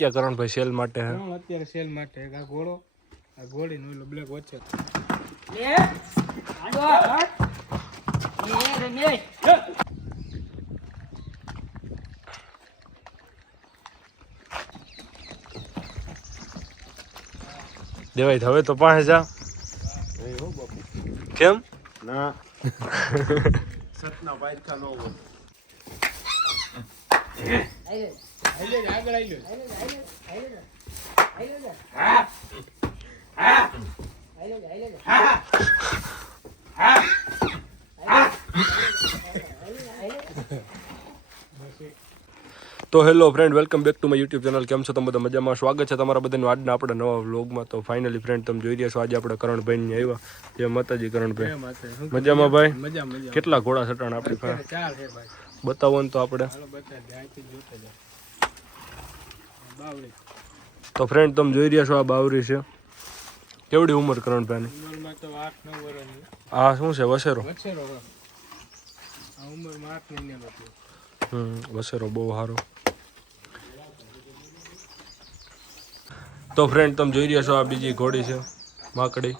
ક્યાં કરણભાઈ સેલ માટે હે? અત્યારે સેલ માટે આ ઘોડો, આ ઘોડી નો બ્લેક વચ્ચે દેવાય હવે તો પાસે જા. કેમ ના સતના પાયકા નો હોય. આગળ આવી તો hello friend, welcome back to my YouTube channel. કેમ છો તમે બધા? મજામાં? સ્વાગત છે તમારા બધાનું આજના આપણા નવા વ્લોગમાં. તો ફાઇનલી ફ્રેન્ડ તમે જોઈ રહ્યા છો, આજે આપણે કરણભાઈ આવ્યા. જય માતાજી કરણભાઈ. મજામાં ભાઈ? મજા. કેટલા ઘોડા સટાણ આપણી પાસે? 4 છે ભાઈ. બતાવો ને તો આપણે. તો ફ્રેન્ડ તમે જોઈ રહ્યા છો, આ બાવરી છે. કેવડી ઉંમર કરણભાઈની? ઉંમરમાં તો 8-9 વર્ષની. આ શું છે? વસેરો. આ ઉંમરમાં 8 મહિનાનો હતો. વસેરો બહુ સારો. તો ફ્રેન્ડ તમે જોઈ રહ્યા છો, આ બીજી ઘોડી છે માકડી.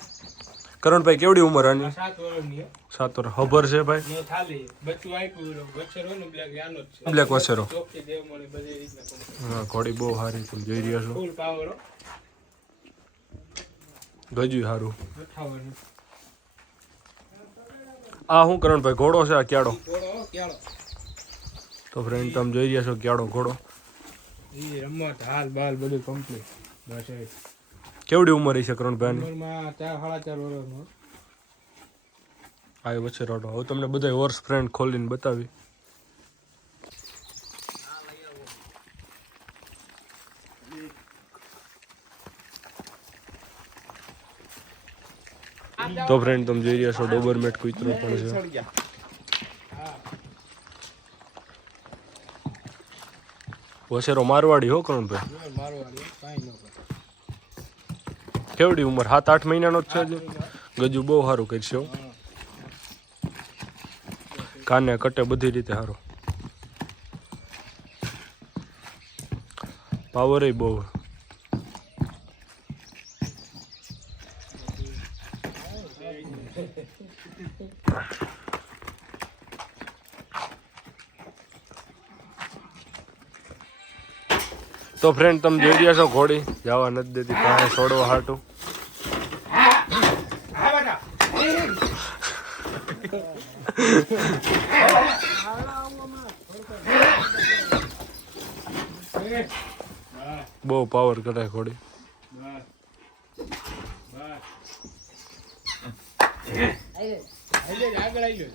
કરણભાઈ કેવડી ઉંમર આની? 7 વર્ષની. 7 વર્ષ. ખબર છે ભાઈ? નો થાલી બચ્ચું આપ્યું વચ્ચેરો ને બ્લેક યાનો જ છે. બ્લેક વસેરો. ચોકી દેવ મને બધી રીતના હા, ઘોડી બહુ સારી તમે જોઈ રહ્યા છો. ફૂલ પાવર. ગજુ સારું. 58. આ શું કરણભાઈ ઘોડો છે? આ ક્યાડો? ઘોડો ક્યાળો. તો ફ્રેન્ડ તમે જોઈ રહ્યા છો, ક્યાડો ઘોડો. ઈ રમત હાલ બાલ બધું કમ્પ્લીટ. બસ એ કેવડી ઉંમર છે કરણભાઈની? ઉંમરમાં 4-4.5 વર્ષનો. આ વચ્ચે રોડો. હવે તમને બધા વર્ષ ફ્રેન્ડ ખોલીને બતાવી. તો ફ્રેન્ડ તમે જોઈ રહ્યા છો, ડોબરમેટ કૂતરો પણ છે. વસેરો મારવાડી હો કરણભાઈ. મારવાડી કાંઈ ન કરે. કેવડી ઉંમર? 7-8 મહિનાનો જ છે. ગજુ બહુ સારું કરશે હો. કાને કટે બધી રીતે સારો. પાવર એ બહુ. તો ફ્રેન્ડ તમે જોઈ રહ્યા છો, ઘોડી જવા નથી દેતી પાસે છોડવા હાટું. બહુ પાવર કરે ઘોડી. આગળ આવી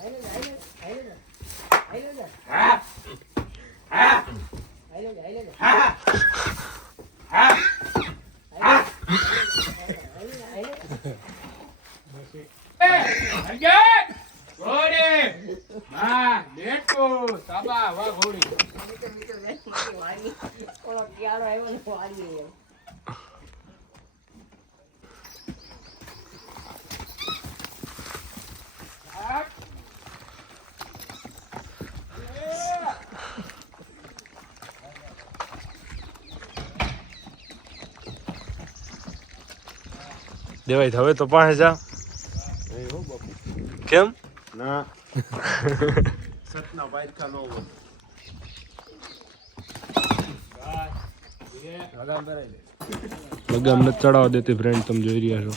દેવાય હવે તો પાસે જા. કેમ? ના સતના પાયકા નો હોય. લગામ નથી ચડાવવા દેતી ફ્રેન્ડ તમે જોઈ રહ્યા છો.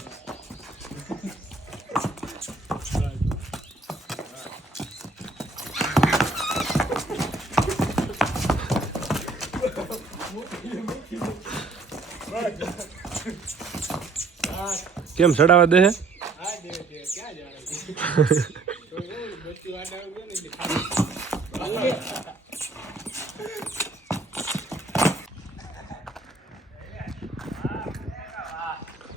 કેમ ચડાવવા દે?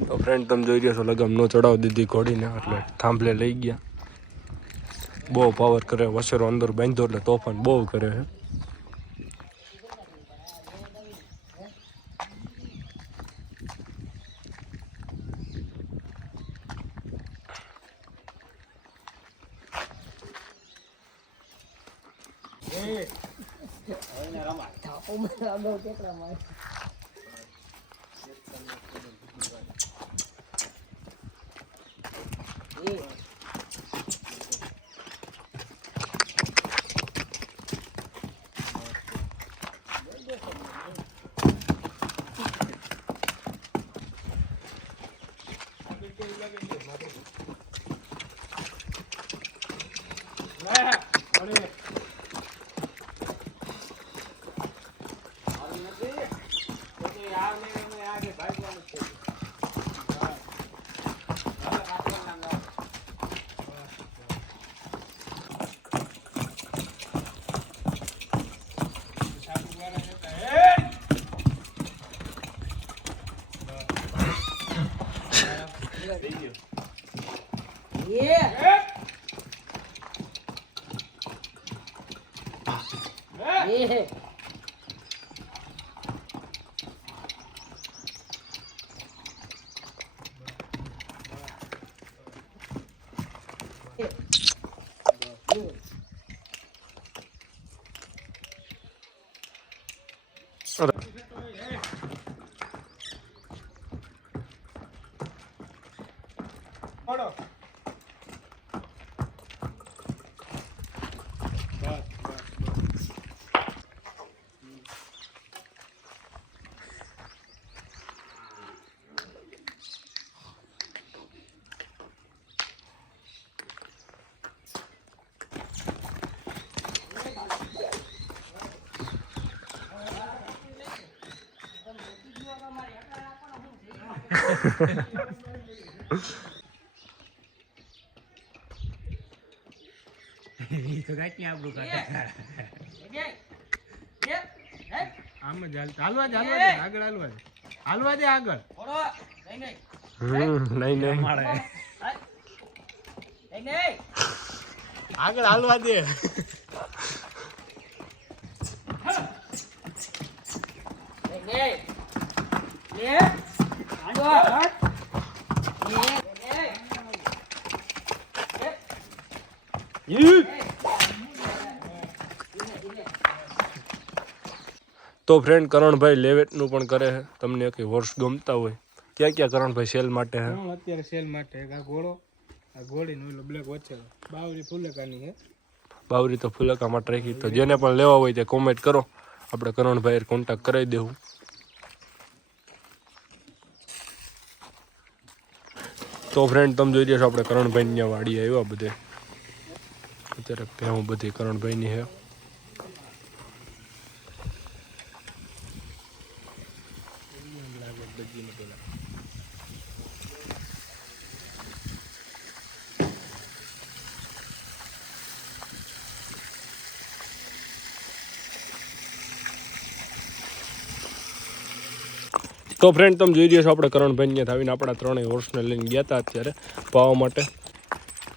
તો ફ્રેન્ડ તમે જોઈ રહ્યા છો, લગામ નો ચડાવી દીધી ઘોડીને, એટલે થાંભલે લઈ ગયા. બહુ પાવર કરે. વસેરો અંદર બાંધો એટલે તોફાન બહુ કરે છે. આમ જ હાલવા દે આગળ હાલવા દે આગળ નહીં આગળ હાલવા દે તો ફ્રેન્ડ કરણભાઈ લેવેટનું પણ કરે છે. તમને કઈ હોર્સ ગમતા હોય ક્યાં ક્યાં કરણભાઈ સેલ માટે હે? અત્યારે સેલ માટે એક આ ઘોડો, આ ઘોડી નો બ્લેક વચ્ચે બાવરી ફુલેકાની છે. બાવરી તો ફુલકા માટે રાખી. તો જેને પણ લેવા હોય તે કોમેન્ટ કરો, આપણે કરણભાઈ કોન્ટેક્ટ કરાવી દેવું. તો ફ્રેન્ડ તમે જોઈ રહ્યા છો આપણે કરણભાઈ ની વાડી આવ્યા બધે. અત્યારે ભેહું બધી કરણભાઈની છે. તો ફ્રેન્ડ તમે જોઈ રહ્યા છો આપણે કરણભાઈ ત્યાં આવીને આપણા ત્રણેય હોર્સને લઈને ગયા હતા અત્યારે પાવા માટે.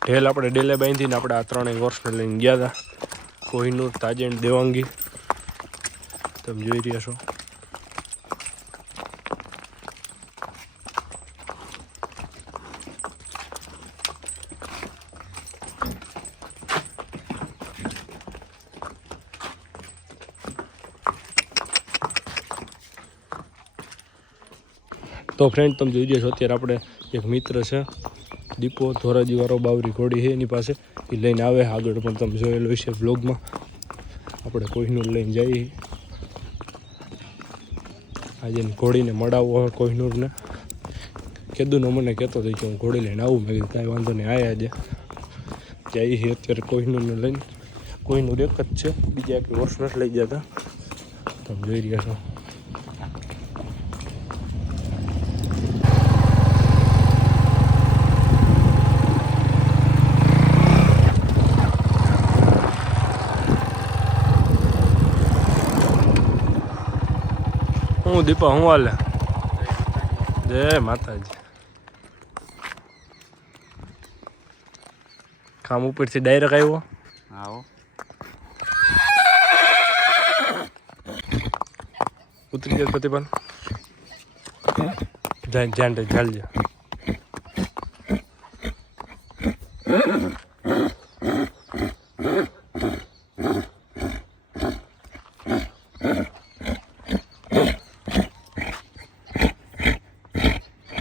ઢેલ આપણે ડેલે બાંધીને આપણે આ ત્રણેય હોર્સને લઈને ગયા હતા. કોહિનૂર, તાજેન, દેવાંગી તમે જોઈ રહ્યા છો. તો ફ્રેન્ડ તમે જોઈ રહ્યા છો અત્યારે આપણે એક મિત્ર છે દીપો ધોરાજીવાળો, બાવરી ઘોડી છે એની પાસે, એ લઈને આવે. આગળ પણ તમે જોયેલો છે વ્લોગમાં. આપણે કોહિનૂર લઈને જઈએ. આજે ઘોડીને મળાવવો હોય કોહિનૂરને. કીધું મને કહેતો હતો કે હું ઘોડી લઈને આવું. મેં કીધું કાંઈ વાંધો નહીં, આવ્યા આજે જઈએ અત્યારે કોહિનૂરને લઈને. કોહિનૂર એક જ છે, બીજા એક હોર્સ નથી લઈ જતા. તમે જોઈ રહ્યા છો. હું દીપા, હું હાલે? જય માતાજી. કામ ઉપરથી ડાયરેક્ટ આવ્યો. આવો ઉતરી જાય પ્રતિભાન. ધ્યાન ચાલજે.